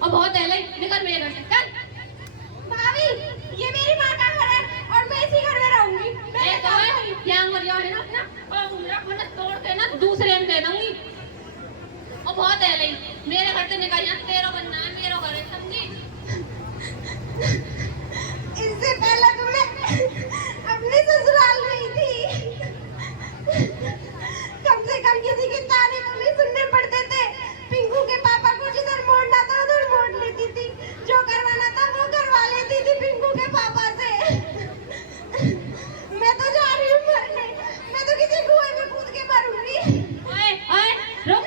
और बहुत है निकल मेरे घर से चल। भाभी ये मेरी माँ का घर है और मैं इसी घर में रहूंगी। यहाँ मर जाओ है ना अपना तोड़ के ना दूसरे में दे दूंगी। और बहुत है मेरे घर से निकल यहाँ तेरा बनना है मेरा घर है समझी। इससे पहले तो मैं अपने ससुराल में थी। कम से कम किसी के ताने तो नहीं सुनने पड़ते थे। पिंकू के पापा को जिधर मोड़ना था उधर मोड़ लेती थी, जो करवाना था वो करवा लेती थी पिंकू के पापा से। मैं तो जा रही हूँ मरने, मैं तो किसी कुएं में कूद के मरूंगी। ओए ओए रुक,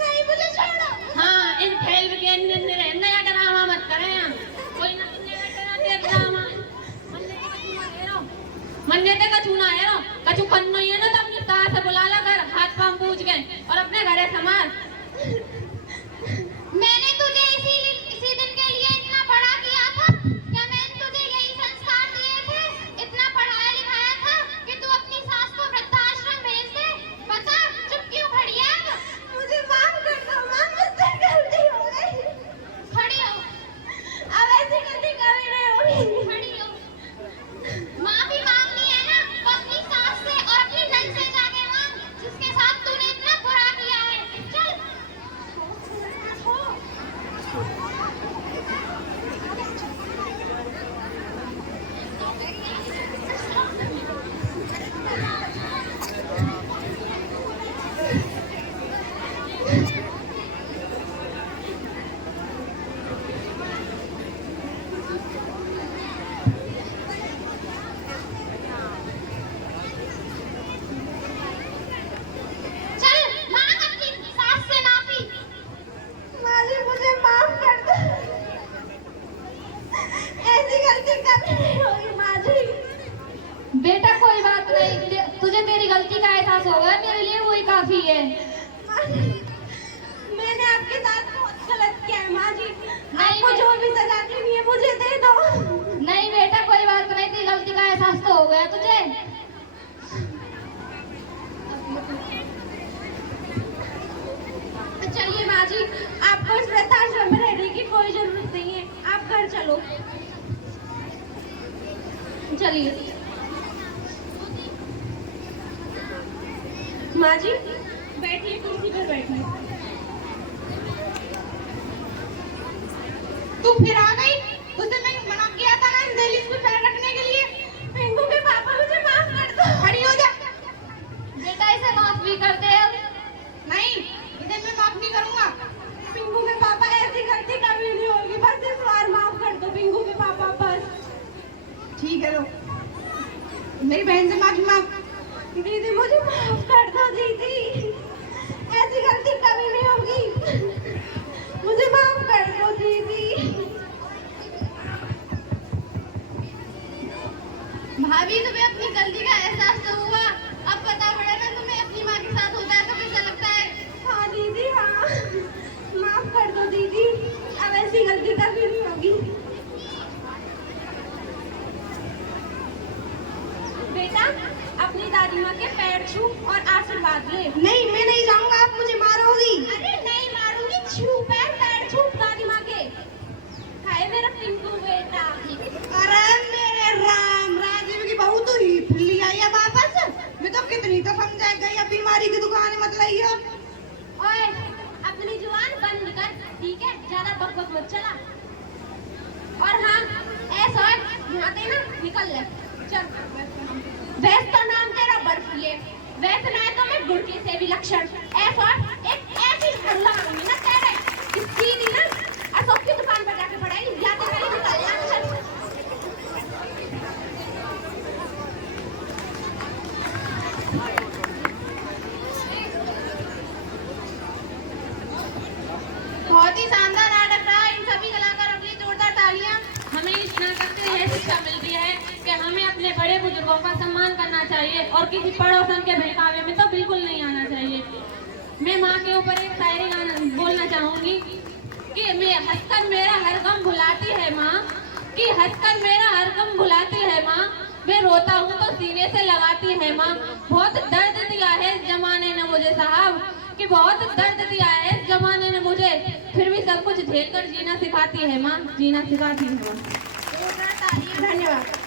नहीं मुझे छोड़ो। हाँ इन फैल के रहने का ड्रामा मत करें यहाँ कोई ना सुनने का ड्रामा। मन्ने ते कछु ना है रो कछु खन नहीं है ना तो अपनी सास से बुला ला कर हाथ पांव पूछ के और अपने घरे संभाल। मैंने तुझे इसी दिन के लिए इतना बड़ा किया था क्या? मैंने तुझे यही संस्कार दिए थे, इतना पढ़ाया लिखाया था कि तू अपनी सास को वृद्धाश्रम भेज दे? बता चुप क्यों खड़ी है? मुझे माफ कर दो माँ, मुझसे गलती हो गई। खड़ी हो, अब ऐसी गलती कभी नहीं होगी। खड़ी हो, माफी मांगनी है ना तो अपनी सास से और अपनी नंद से जाके मांग जिसके साथ तूने इतना बुरा किया है। चल बेटा कोई बात नहीं, तुझे तेरी गलती का एहसास होगा मेरे लिए वही काफी है। मैंने आपके साथ बहुत गलत किया है माँ जी, आपको जो भी सजा देनी है मुझे दे दो। नहीं बेटा कोई बात नहीं, तेरी गलती का एहसास तो हो गया तुझे। चलिए माँ जी, आपको इस वृद्धाश्रम में रहने चलिए। माँ जी बैठिए, कुर्सी पर बैठिए। तू फिर आ गई? उसे मैं मना किया था ना इस दहलीज पे पैर रखने के लिए। पिंकू के पापा मुझे माफ कर दो। खड़ी हो जा। बेटा इसे माफ भी कर दे अब। नहीं, इसे मैं माफ नहीं करूंगा। पिंकू के पापा ऐसी गलती कभी नहीं होगी, बस इस बार माफ कर दो पिंकू के पापा बस। ठीक है लो, मेरी बहन से माफी मांग। दीदी मुझे माफ कर दो दीदी, ऐसी गलती कभी नहीं होगी, मुझे माफ कर दो दीदी। भाभी तुम्हें अपनी गलती का एहसास तो हुआ, अब पता पड़ा ना तुम्हें अपनी माँ के साथ होता है तो कैसा लगता है। हाँ दीदी हाँ, माफ कर दो दीदी, अब ऐसी गलती कभी नहीं होगी। बेटा अपनी दादी माँ के पैर छू और आशीर्वाद ले। नहीं, मैं नहीं जाऊंगा, आप मुझे मारोगी। अरे नहीं मारूंगी, छू पैर छू दादी माँ के। हाय मेरा पिंकू बेटा। अरे मेरे राम, राजीव की बहू तो ही फिर आई है वापस। मैं तो कितनी तो समझा गई, अब बीमारी की दुकान मत लाइए। ओए अपनी जुबान बंद कर, ठीक है, ज्यादा बकबक मत चला। और हाँ ऐसा यहाँ से ना निकल ले, चल। वैसे तो नाम तेरा बर्फी है, वैसे ना तो मैं गुड़के से भी लक्षण। ऐसा एक ऐसी झाड़ू लगाऊंगी ना तेरे कि सीधी ना अशोक की दुकान पर जाके पड़ेगी, या तो पहले निकल जा, चल। बहुत ही शानदार नाटक रहा, इन सभी कलाकारों के लिए जोरदार तालियां। हमें इस नाटक से यह शिक्षा मिलती है कि हमें अपने बड़े बुजुर्गों का सम्मान करना चाहिए और किसी पड़ोसन के बहकावे में तो बिल्कुल नहीं आना चाहिए। मैं माँ के ऊपर एक शायरी बोलना चाहूंगी कि मैं हंसकर मेरा हर गम भुलाती है माँ, कि हंसकर मेरा हर गम भुलाती है माँ, मैं रोता हूँ तो सीने से लगाती है माँ। बहुत दर्द दिया है इस जमाने ने मुझे साहब, कि बहुत दर्द दिया है इस जमाने ने मुझे, फिर भी सब कुछ झेल कर जीना सिखाती है माँ, जीना सिखाती है माँ। जोरदार तालियां। धन्यवाद।